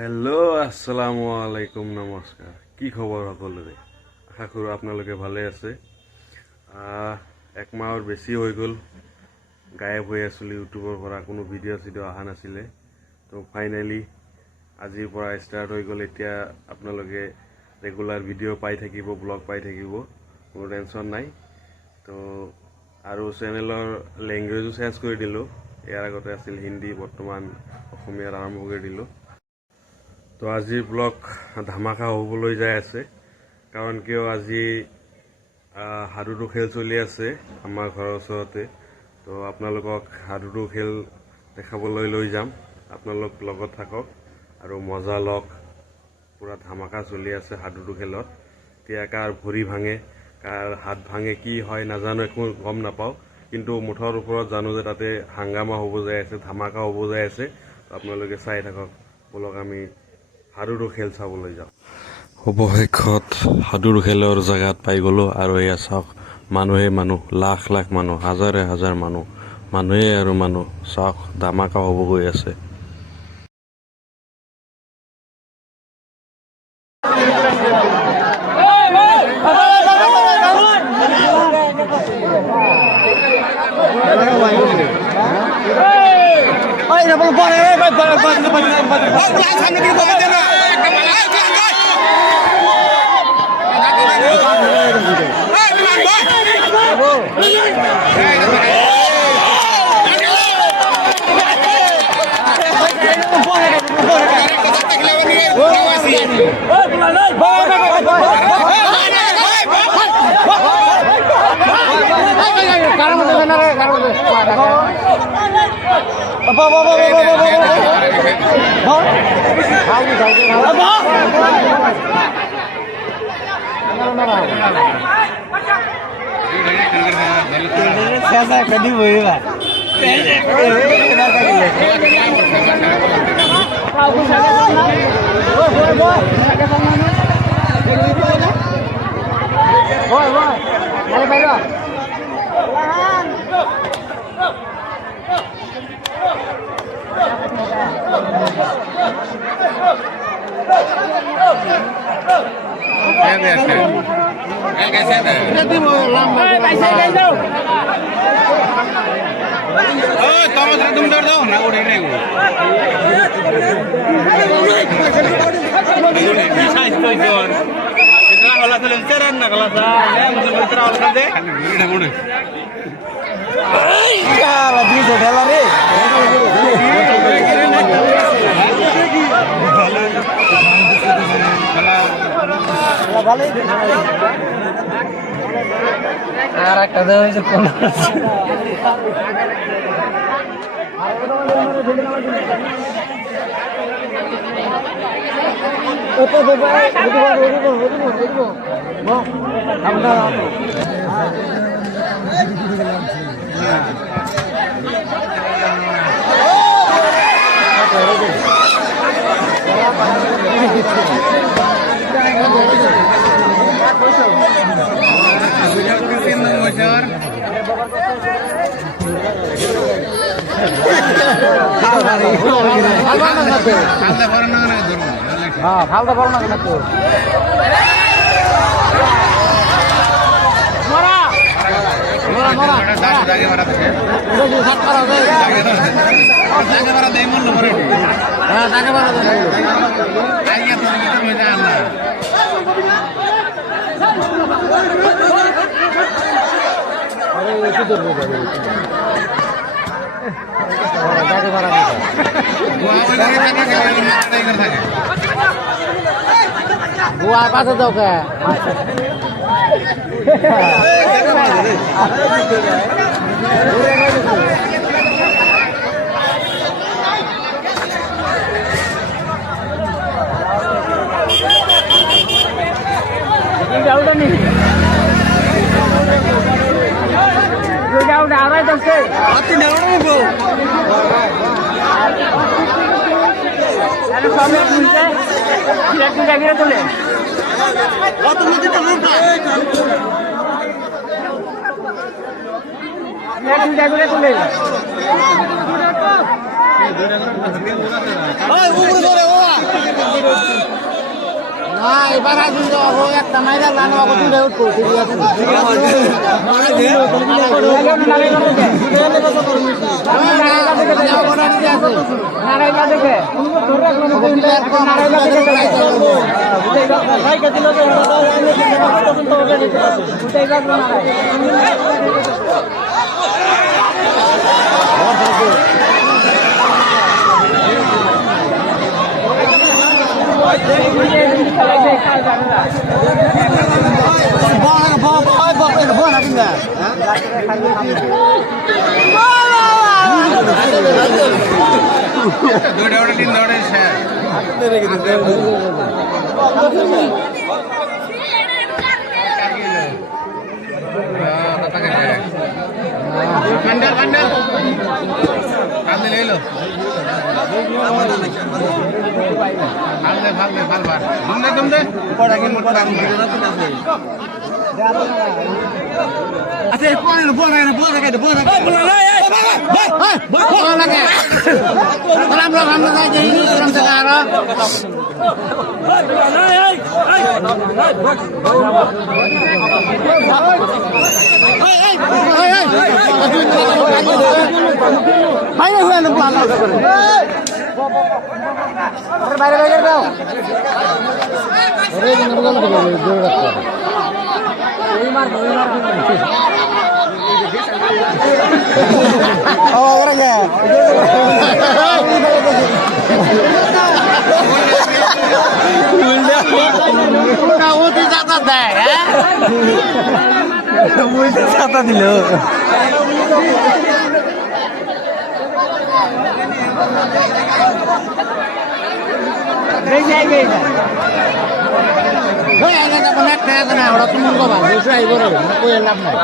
হেল্ল' আসসালামু আলাইকুম, নমস্কাৰ। কি খবৰ সকলোৰে? আশা কৰোঁ আপোনালোকে ভালে আছে। এক মাহৰ বেছি হৈ গ'ল গায়ব হৈ আছিলোঁ, ইউটিউবৰ পৰা কোনো ভিডিঅ' অহা নাছিলে। তো ফাইনেলি আজিৰ পৰা ষ্টাৰ্ট হৈ গ'ল। এতিয়া আপোনালোকে ৰেগুলাৰ ভিডিঅ' পাই থাকিব, ব্লগ পাই থাকিব, কোনো টেনশ্যন নাই। তো আৰু চেনেলৰ লেংগুৱেজো চেঞ্জ কৰি দিলোঁ। ইয়াৰ আগতে আছিল হিন্দী, বৰ্তমান অসমীয়াত আৰম্ভ কৰি দিলোঁ। তো আজিৰ ব্লগ ধামাকা হ'বলৈ যাই আছে, কাৰণ কিয় আজি হাডুডু খেল চলি আছে আমাৰ ঘৰৰ ওচৰতে। তো আপোনালোকক হাডুডু খেল দেখাবলৈ লৈ যাম। আপোনালোক লগত থাকক আৰু মজা লওক। পূৰা ধামাকা চলি আছে হাডুডু খেলত। এতিয়া কাৰ ভৰি ভাঙে, কাৰ হাত ভাঙে, কি হয় নাজানো, একো গম নাপাওঁ। কিন্তু মুঠৰ ওপৰত জানো যে তাতে হাংগামা হ'ব যাই আছে, ধামাকা হ'ব যাই আছে। আপোনালোকে চাই থাকক। বলক আমি হাডুডু খেল চাবলৈ যাওঁ। অৱশেষত হাডুডু খেলৰ জেগাত পাই গ'লোঁ। আৰু এয়া চাওক, মানুহে মানুহ, লাখ লাখ মানুহ, হাজাৰে হাজাৰ মানুহ, মানুহে আৰু মানুহ। চাওক, ধামাকা হ'ব গৈ আছে। कधी होईल আর একটা হয়েছে কোন ফালদা বড় না কেন তো बुआ पास जाओ क्या তোলে তুলে এবার আসুন যাবো একটা মাইরা লানো আবার তুলে উঠবো ঠিক বাইরে বাইরে দাও ছাতা দিল ওরা তুমি লাভ নাই